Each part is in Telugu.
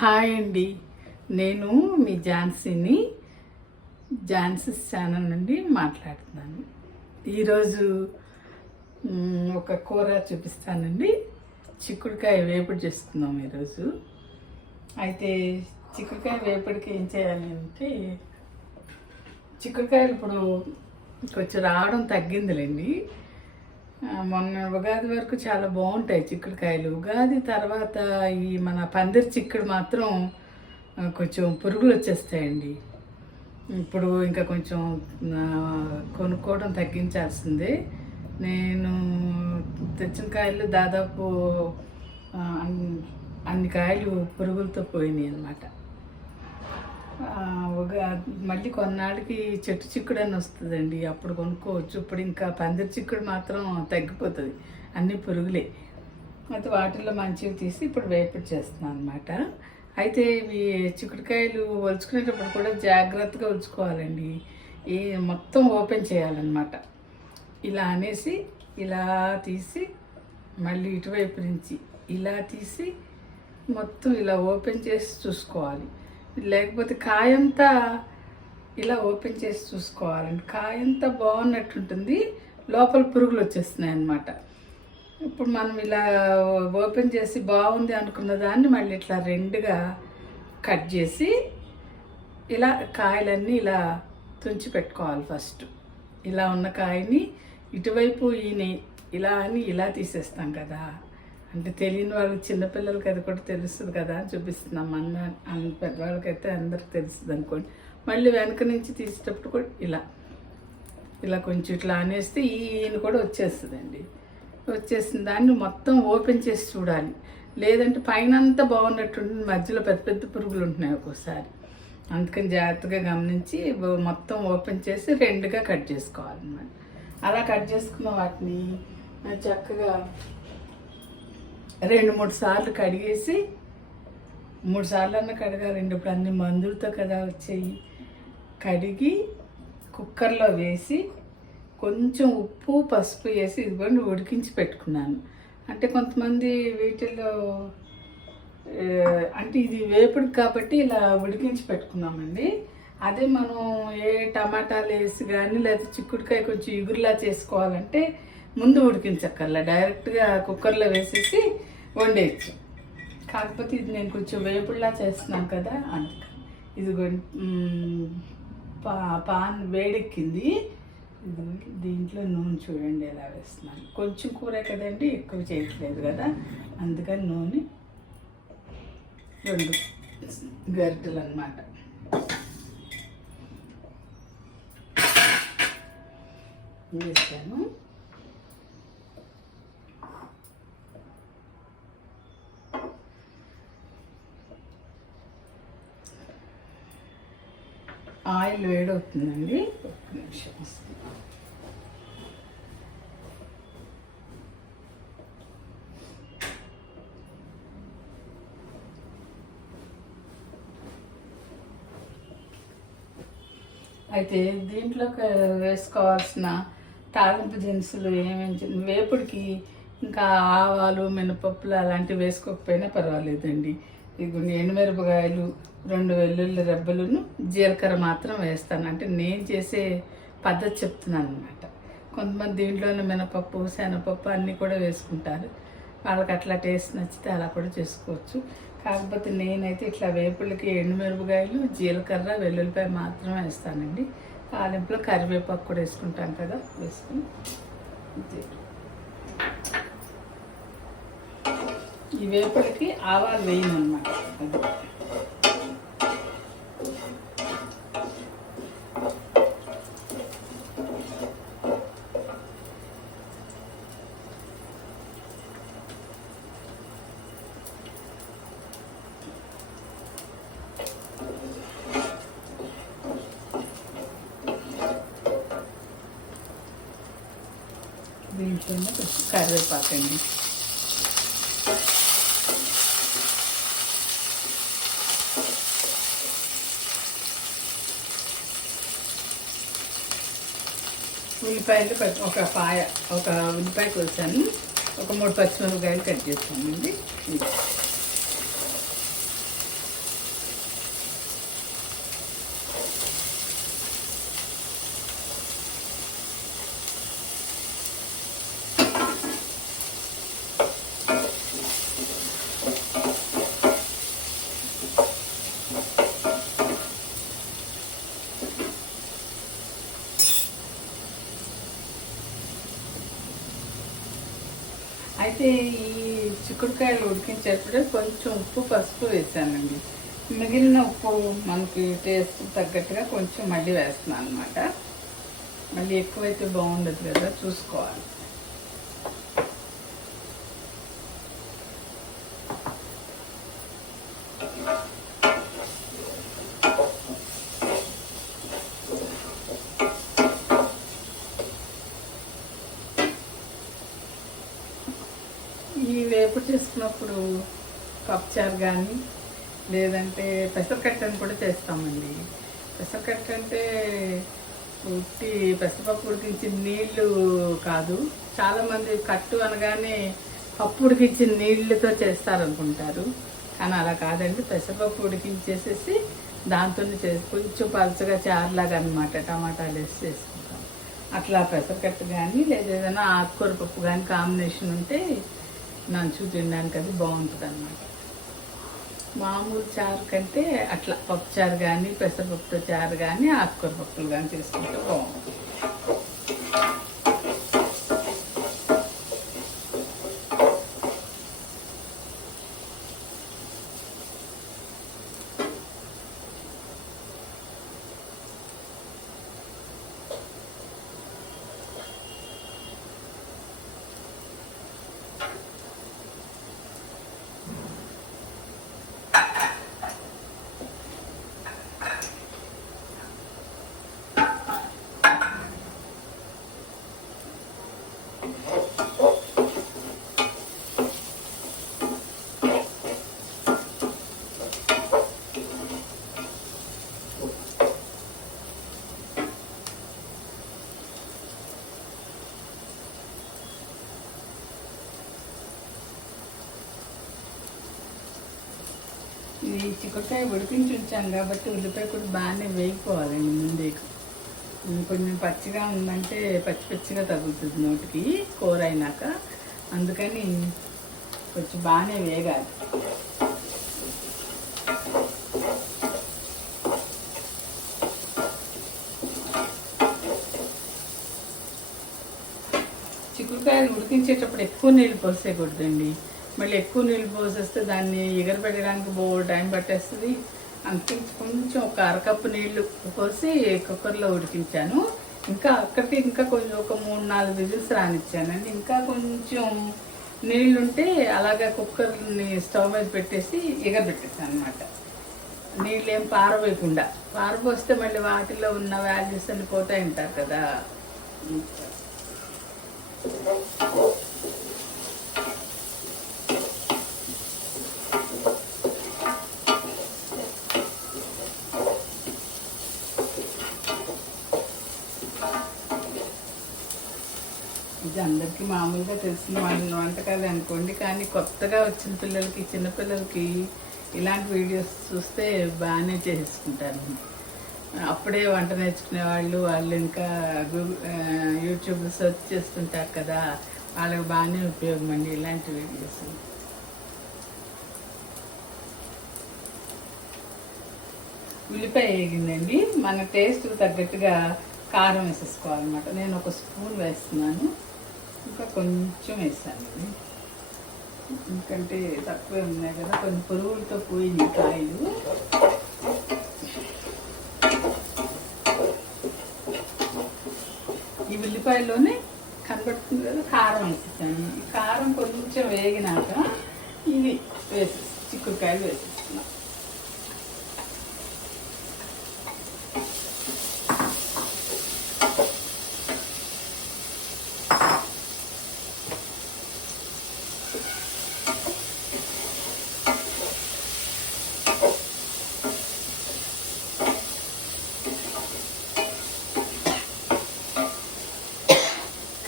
హాయ్ అండి. నేను మీ ఝాన్సీస్ ఛానల్ నుండి మాట్లాడుతున్నాను. ఈరోజు ఒక కూర చూపిస్తానండి. చిక్కుడుకాయ వేపుడు చేసుకుందాం ఈరోజు. అయితే చిక్కుడుకాయ వేపుడికి ఏం చేయాలి అంటే, చిక్కుడుకాయలు ఇప్పుడు కొంచెం రావడం తగ్గిందిలేండి. మొన్న ఉగాది వరకు చాలా బాగుంటాయి చిక్కుడుకాయలు. ఉగాది తర్వాత ఈ మన పందిరి చిక్కుడు మాత్రం కొంచెం పురుగులు వచ్చేస్తాయండి. ఇప్పుడు ఇంకా కొంచెం కొనుక్కోవడం తగ్గించాల్సిందే. నేను తెచ్చిన కాయలు దాదాపు అన్ని కాయలు పురుగులతో పోయినాయి అన్నమాట. మళ్ళీ కొన్నాళ్ళకి చెట్టు చిక్కుడు అని వస్తుందండి, అప్పుడు కొనుక్కోవచ్చు. ఇప్పుడు ఇంకా పందిరి చిక్కుడు మాత్రం తగ్గిపోతుంది, అన్ని పురుగులే. అయితే వాటిల్లో మంచివి తీసి ఇప్పుడు వేపుడు చేస్తున్నాను అనమాట. అయితే ఇవి చిక్కుడుకాయలు ఒలుచుకునేటప్పుడు కూడా జాగ్రత్తగా ఒలుచుకోవాలండి. ఈ మొత్తం ఓపెన్ చేయాలన్నమాట. ఇలా అనేసి ఇలా తీసి మళ్ళీ ఇటువైపు నుంచి ఇలా తీసి మొత్తం ఇలా ఓపెన్ చేసి చూసుకోవాలి. లేకపోతే కాయంతా ఇలా ఓపెన్ చేసి చూసుకోవాలండి. కాయంతా బాగున్నట్టుంటుంది, లోపల పురుగులు వచ్చేస్తున్నాయి అన్నమాట. ఇప్పుడు మనం ఇలా ఓపెన్ చేసి బాగుంది అనుకున్న దాన్ని మళ్ళీ ఇట్లా రెండుగా కట్ చేసి ఇలా కాయలన్నీ ఇలా తుంచి పెట్టుకోవాలి. ఫస్ట్ ఇలా ఉన్న కాయని ఇటువైపు ఇలా అని ఇలా తీసేస్తాం కదా. అంటే తెలియని వాళ్ళకి, చిన్నపిల్లలకి అది కూడా తెలుస్తుంది కదా అని చూపిస్తున్నాం. పెద్దవాళ్ళకైతే అందరికి తెలుస్తుంది అనుకోండి. మళ్ళీ వెనక నుంచి తీసేటప్పుడు కూడా ఇలా కొంచెం ఇట్లా అనేస్తే ఈయన కూడా వచ్చేస్తుందండి. వచ్చేసిన దాన్ని మొత్తం ఓపెన్ చేసి చూడాలి. లేదంటే పైన అంతా బాగున్నట్టుండి మధ్యలో పెద్ద పెద్ద పురుగులు ఉంటున్నాయి ఒక్కోసారి. అందుకని జాగ్రత్తగా గమనించి మొత్తం ఓపెన్ చేసి రెండుగా కట్ చేసుకోవాలన్నమాట. అలా కట్ చేసుకున్న వాటిని చక్కగా 2-3 సార్లు కడిగేసి, 3 సార్లు అన్న కడగాలండి. ఇప్పుడు అన్ని మందులతో కదా వచ్చాయి. కడిగి కుక్కర్లో వేసి కొంచెం ఉప్పు పసుపు వేసి ఇదిగోండి ఉడికించి పెట్టుకున్నాను. అంటే కొంతమంది వీటిల్లో అంటే ఇది వేపుడు కాబట్టి ఇలా ఉడికించి పెట్టుకున్నామండి. అదే మనం టమాటాలు వేసి కానీ లేదా చిక్కుడుకాయ కొంచెం ఇగురులా చేసుకోవాలంటే ముందు ఉడికించక్కర్లా, డైరెక్ట్గా కుక్కర్లో వేసేసి వండేయచ్చు. కాకపోతే ఇది నేను కొంచెం వేపుడులా చేస్తున్నాను కదా, అందుకని. ఇది పాన్ వేడెక్కింది. దీంట్లో నూనె చూడండి ఎలా వేస్తున్నాను. కొంచెం కూర కదండి, ఎక్కువ చేయట్లేదు కదా, అందుకని నూనె 2 గరిటెలు అన్నమాట. వేస్తాను. ఆయిల్ వేడవుతుందండి, ఒక్క నిమిషం. అయితే దీంట్లోకి వేసుకోవాల్సిన తాలింపు దినుసులు ఏమేమి, వేపుడికి ఇంకా ఆవాలు మినపప్పులు అలాంటివి వేసుకోకపోయినా పర్వాలేదండి. ఇదిగోండి ఎండుమిరపకాయలు, 2 వెల్లుల్లి రెబ్బలను, జీలకర్ర మాత్రం వేస్తాను. అంటే నేను చేసే పద్ధతి చెప్తున్నాను అనమాట. కొంతమంది దీంట్లోనే మినపప్పు, శనగపప్పు అన్నీ కూడా వేసుకుంటారు. వాళ్ళకి అట్లా టేస్ట్ నచ్చితే అలా కూడా చేసుకోవచ్చు. కాకపోతే నేనైతే ఇట్లా వేపుళ్ళకి ఎండుమిరపకాయలు, జీలకర్ర, వెల్లుల్లిపాయ మాత్రమే వేస్తానండి. తాలింపులో కరివేపాకు కూడా వేసుకుంటాం కదా, వేసుకుని ఈ వేపుడికి ఆవాలు వేయనమాట. దీంట్లోనే కొంచెం కరివేపాకండి. ఉల్లిపాయలు ఒక ఉల్లిపాయ కోసాను, ఒక 3 పచ్చిమిరపకాయలు కట్ చేస్తానండి. అయితే ఈ చిక్కుడుకాయలు ఉడికించేటప్పుడే కొంచెం ఉప్పు పసుపు వేసానండి. మిగిలిన ఉప్పు మనకి టేస్ట్ తగ్గట్టుగా కొంచెం మళ్ళీ వేస్తున్నాను అనమాట. మళ్ళీ ఎక్కువైతే బాగుండదు కదా, చూసుకోవాలి. ఈ వేపు చేసుకున్నప్పుడు పప్పుచారు కానీ లేదంటే పెసరకట్టని కూడా చేస్తామండి. పెసరకట్ట అంటే ఉట్టి పెసరపప్పు ఉడికించిన నీళ్ళు కాదు. చాలామంది కట్టు అనగానే పప్పు ఉడికించిన నీళ్ళతో చేస్తారనుకుంటారు, కానీ అలా కాదండి. పెసరపప్పు ఉడికించేసేసి దాంతో కొంచెం పలుచగా చారులాగా అనమాట, టమాటాలు వేసి చేసుకుంటాం. అట్లా పెసరకట్టు కానీ లేదా ఏదైనా ఆకుకూర పప్పు కానీ కాంబినేషన్ ఉంటే నంచు తినడానికి అది బాగుంటుంది అన్నమాట. మామూలు చారు కంటే అట్లా పప్పు చారు కానీ పెసరపప్పుతో చారు కానీ ఆకుకూర పప్పులు కానీ చేసుకుంటే బాగుంటుంది. ఇది చిక్కుడుకాయ ఉడికించి ఉంచాను కాబట్టి ఉల్లిపాయ కూడా బాగానే వేయిపోవాలండి ముందే. కొంచెం పచ్చిగా ఉందంటే పచ్చి పచ్చిగా తగులుతుంది నోటికి కూర అయినాక, అందుకని కొంచెం బాగానే వేగాలి. చిక్కుడుకాయలు ఉడికించేటప్పుడు ఎక్కువ నీళ్ళు పోసేయకూడదండి. మళ్ళీ ఎక్కువ నీళ్ళు పోసేస్తే దాన్ని ఎగరబెట్టడానికి టైం పట్టేస్తుంది. అందుకే కొంచెం ఒక అరకప్పు నీళ్లు పోసి కుక్కర్లో ఉడికించాను. ఇంకా కొంచెం ఒక 3-4 విజిల్స్ రానిచ్చానండి. ఇంకా కొంచెం నీళ్ళుంటే అలాగే కుక్కర్ని స్టవ్ మీద పెట్టేసి ఎగరబెట్టేసాను అనమాట. నీళ్ళు ఏం పారవేయకుండా. పారపోస్తే మళ్ళీ వాటిలో ఉన్న వాల్యూస్ అన్ని పోతాయి ఉంటారు కదా. ఇది అందరికీ మామూలుగా తెలిసిన వంటకాలు అనుకోండి, కానీ కొత్తగా వచ్చిన పిల్లలకి, చిన్నపిల్లలకి ఇలాంటి వీడియోస్ చూస్తే బాగానే చేసుకుంటారు. అప్పుడే వంట నేర్చుకునే వాళ్ళు ఇంకా యూట్యూబ్లో సెర్చ్ చేస్తుంటారు కదా, వాళ్ళకి బాగానే ఉపయోగం అండి ఇలాంటి వీడియోస్. ఉల్లిపాయ వేగిందండి. మన టేస్ట్ తగ్గట్టుగా కారం వేసేసుకోవాలన్నమాట. నేను 1 స్పూన్ వేస్తున్నాను, ఇంకా కొంచెం వేసాను, ఎందుకంటే తక్కువే ఉన్నాయి కదా, కొన్ని పురుగులతో పోయింది కాయలు. ఈ ఉల్లిపాయలోనే కనబడుతుంది కదా కారం వేసేసాను. ఈ కారం కొంచెం వేగినాక ఇది చిక్కుడుకాయలు వేసేస్తున్నాను.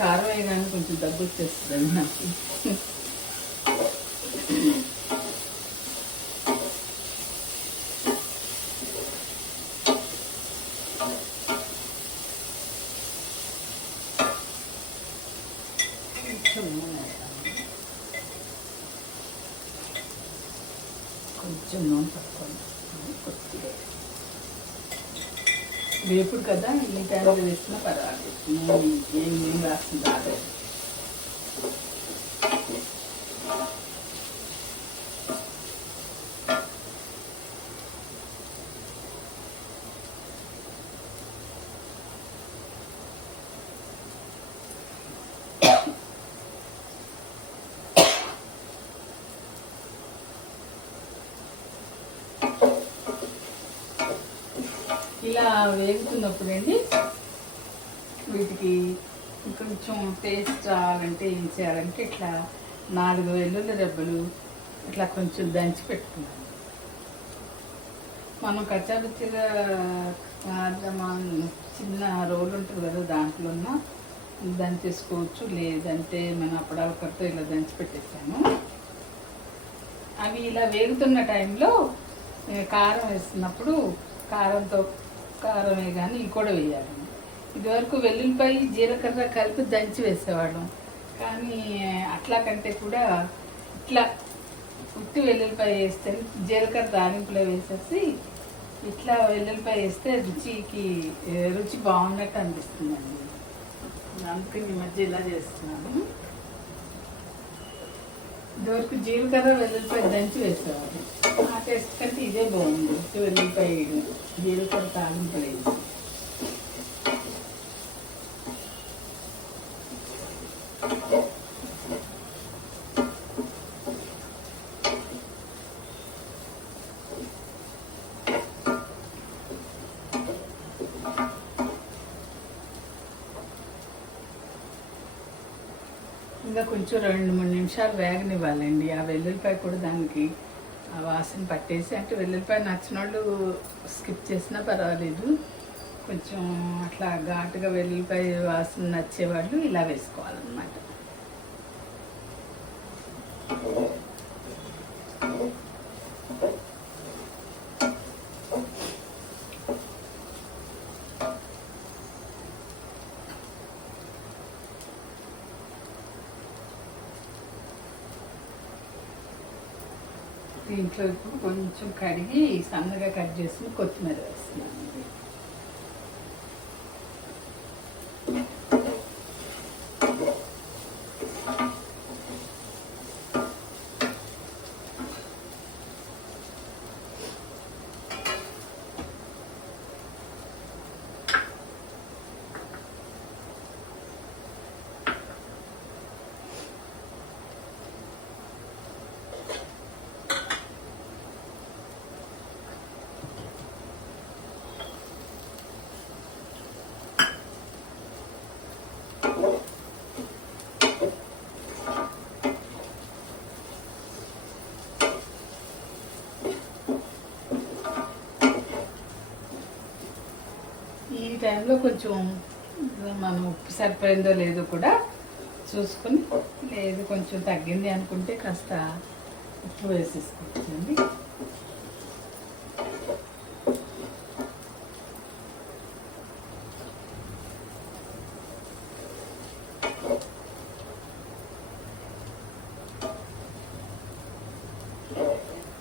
కారం వేయగానే కొంచెం దగ్గు వచ్చేస్తుంది నాకు. కొంచెం నూనె పట్టుకోండి, కొద్దిగా వేపుడు కదా, ఈ టైంలో వేసినా పర్వాలేదు, ఏం రాస్తుంది రాలేదు. ఇలా వేగుతున్నప్పుడు అండి వీటికి కొంచెం టేస్ట్ రావాలంటే ఏం చేయాలంటే ఇట్లా 4 వెల్లుల్లి రెబ్బలు ఇట్లా కొంచెం దంచి పెట్టుకున్నాను. మనం కచ్చాపచ్చిగా చిన్న రోలు ఉంటుంది కదా, దాంట్లో దంచేసుకోవచ్చు, లేదంటే మన అప్పడాలకరతో ఇలా దంచి పెట్టేసాను. అవి ఇలా వేగుతున్న టైంలో కారం వేస్తున్నప్పుడు కారమే కానీ ఇవి కూడా వేయాలి. ఇదివరకు వెల్లుల్లిపాయ జీలకర్ర కలిపి దంచి వేసేవాళ్ళం, కానీ అట్లా కంటే కూడా ఇట్లా ఉత్తి వెల్లుల్లిపాయ వేస్తే జీలకర్ర తాలింపులో వేసేసి ఇట్లా వెల్లుల్లిపాయ వేస్తే రుచి బాగున్నట్టు అనిపిస్తుందండి. అందుకని ఈ మధ్య ఇలా చేస్తున్నాను. ఇదివరకు జీలకర్ర వెల్లుల్లిపాయ దంచి వేసేవాళ్ళు, ఆ టేస్ట్ కంటే ఇదే బాగుంది. ఉత్తి వెల్లుల్లిపాయ జీలకర్ర తాలింపులు వేసి. ఇంకా కొంచెం 2-3 నిమిషాలు వేగనివ్వాలండి. ఆ వెల్లుల్లిపాయ కూడా దానికి ఆ వాసన పట్టేసి, అంటే వెల్లుల్లిపాయ నచ్చిన వాళ్ళు స్కిప్ చేసినా పర్వాలేదు, కొంచెం అట్లా ఘాటుగా వెల్లుల్లిపాయ వాసన నచ్చేవాళ్ళు ఇలా వేసుకోవాలన్నమాట. దీంట్లో ఇప్పుడు కొంచెం కడిగి సన్నగా కట్ చేసి కొత్తిమీర వేస్తున్నాను. ఈ టైంలో కొంచెం మనం ఉప్పు సరిపోయిందో లేదో కూడా చూసుకొని, లేదు కొంచెం తగ్గింది అనుకుంటే కాస్త ఉప్పు వేసేసుకోవచ్చండి.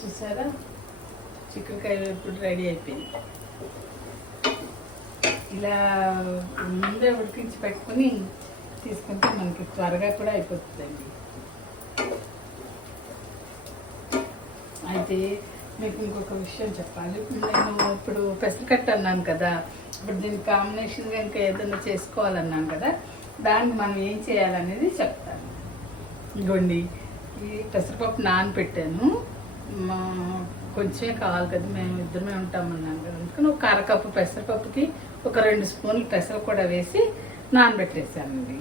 చూసారా, చిక్కుడుకాయ ఇప్పుడు రెడీ అయిపోయింది. ఇలా ముందే ఉడికించి పెట్టుకుని తీసుకుంటే మనకి త్వరగా కూడా అయిపోతుందండి. అయితే మీకు ఇంకొక విషయం చెప్పాలి. నేను ఇప్పుడు పెసరకట్టు అన్నాను కదా, ఇప్పుడు దీనికి కాంబినేషన్గా ఇంకా ఏదైనా చేసుకోవాలన్నాను కదా, దానికి మనం ఏం చేయాలనేది చెప్తాను. ఇగోండి, ఈ పెసరపప్పు నానబెట్టాను. కొంచెమే కావాలి కదా, మేము ఇద్దరమే ఉంటామన్నాను కదా, అందుకని ఒక 1/2 కప్పు పెసరపప్పుకి ఒక 2 స్పూన్లు పెసలు కూడా వేసి నానబెట్టేసానండి.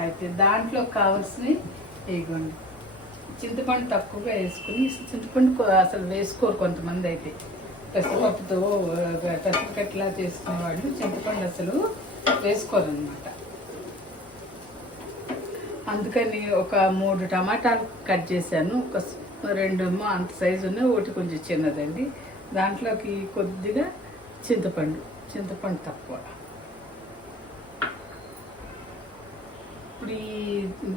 అయితే దాంట్లో కావాల్సినవి ఇగోండి, చింతపండు తక్కువగా వేసుకుని, చింతపండు అసలు వేసుకోరు కొంతమంది. అయితే పెసరపప్పుతో పెసరకట్లా చేసుకునే వాళ్ళు చింతపండు అసలు వేసుకోరు అనమాట. అందుకని ఒక 3 టమాటాలు కట్ చేశాను. ఒక 2 అంత సైజు ఉన్నాయి, ఒకటి కొంచెం చిన్నదండి. దాంట్లోకి కొద్దిగా చింతపండు తక్కువ. ఇప్పుడు ఈ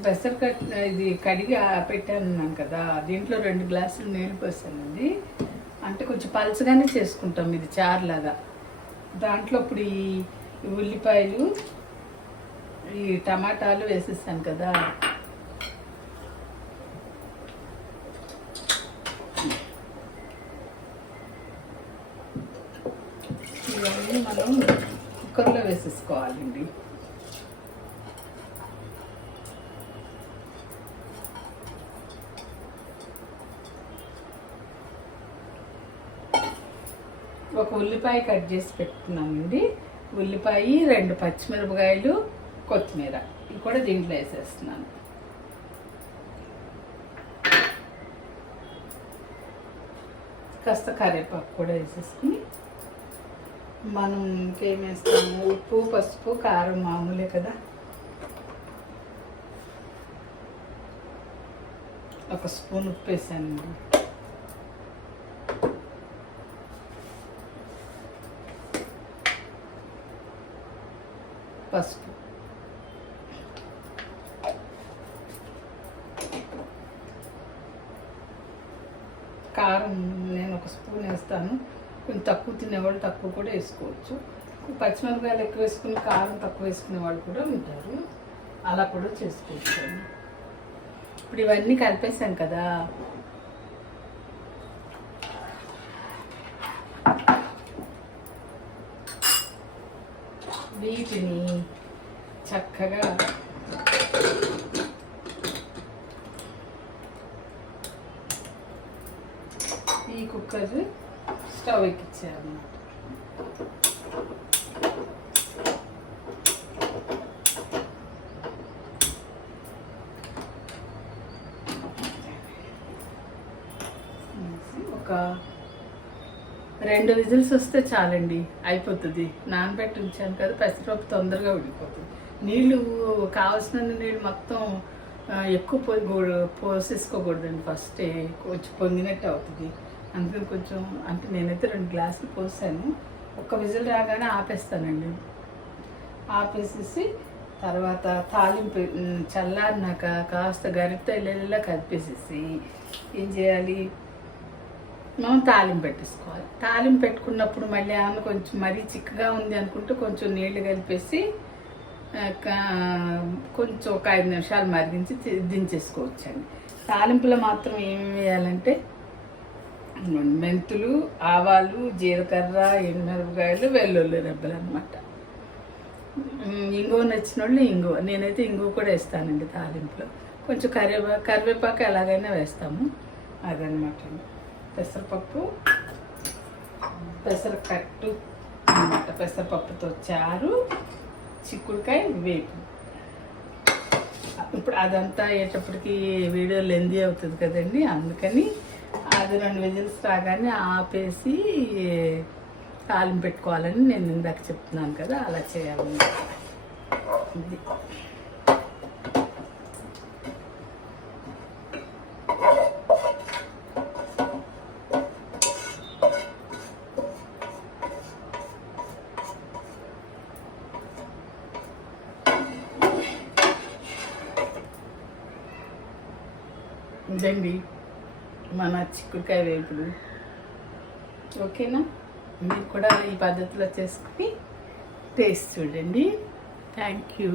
పెసరకట్టు ఇది కడిగి పెట్టాను కదా, దీంట్లో 2 గ్లాసులు నీళ్ళు పోసానండి. అంటే కొంచెం పలచగానే చేసుకుంటాం ఇది చారులాగా. దాంట్లో ఇప్పుడు ఈ ఉల్లిపాయలు, ఈ టమాటాలు వేసేసాను కదా, ఇవన్నీ మనం కుక్కర్లో వేసేసుకోవాలండి. ఒక ఉల్లిపాయ కట్ చేసి పెట్టుకున్నానండి. ఉల్లిపాయ, 2 పచ్చిమిరపకాయలు, కొత్తిమీర ఇవి కూడా దీంట్లో వేసేస్తున్నాను. కాస్త కరివేపాకు కూడా వేసేసుకుని మనం ఇంకేం వేస్తాము, ఉప్పు, పసుపు, కారం మామూలే కదా. ఒక స్పూన్ ఉప్పు వేసానండి. పసుపు, కారం నేను ఒక స్పూన్ వేస్తాను. కొంచెం తక్కువ తినేవాళ్ళు తక్కువ కూడా వేసుకోవచ్చు. పచ్చిమిరపకాయలు ఎక్కువ వేసుకుని కారం తక్కువ వేసుకునే వాళ్ళు కూడా ఉంటారు, అలా కూడా చేసుకోవచ్చు. ఇప్పుడు ఇవన్నీ కలిపేసాం కదా, వీటిని చక్కగా ఈ కుక్కర్ స్టవ్ ఎక్కించారన్నమాట. ఒక 2 విజిల్స్ వస్తే చాలండి, అయిపోతుంది. నానబెట్టి ఉంచాను కదా, పెసరపప్పు తొందరగా ఉడికిపోతుంది. నీళ్ళు కావాల్సిన నీళ్ళు మొత్తం ఎక్కువ పోసేసుకోకూడదండి. ఫస్టే కొంచెం పొంగినట్టు అవుతుంది. అందుకని కొంచెం, అంటే నేనైతే 2 గ్లాసులు పోసాను. ఒక్క విజిల్ రాగానే ఆపేస్తానండి. ఆపేసేసి తర్వాత తాలింపు చల్లారినాక కాస్త గరిటెతో ఇలా కలిపేసేసి ఏం చేయాలి, మనం తాలింపు పెట్టేసుకోవాలి. తాలింపు పెట్టుకున్నప్పుడు మళ్ళీ ఆమె కొంచెం మరీ చిక్కగా ఉంది అనుకుంటే కొంచెం నీళ్లు కలిపేసి కొంచెం ఒక 5 నిమిషాలు మరిగించి దించేసుకోవచ్చండి. తాలింపులో మాత్రం ఏమి వేయాలంటే మెంతులు, ఆవాలు, జీలకర్ర, ఎండుమిరపకాయలు, వెల్లుల్లి రెబ్బలు అనమాట. ఇంగువ నచ్చిన వాళ్ళు ఇంగువ, నేనైతే ఇంగువ కూడా వేస్తానండి తాలింపులో. కొంచెం కరివేపాకు ఎలాగైనా వేస్తాము, అదనమాట. పెసరపప్పు, పెసరకట్టు అన్నమాట. పెసరపప్పుతో చారు, చిక్కుడుకాయ వేపు. ఇప్పుడు అదంతా అయ్యేటప్పటికి వీడియో లెందీ అవుతుంది కదండి, అందుకని అది 2 విజిల్స్ రాగానే ఆపేసి తాలింపు పెట్టుకోవాలని నేను ఇందాక చెప్తున్నాను కదా, అలా చేయాలి. ఇది ఇదండి మన చిక్కుడుకాయ వేపుడు. ఓకేనా? మీరు కూడా ఈ పద్ధతిలో చేసుకుని టేస్ట్ చూడండి. Thank you.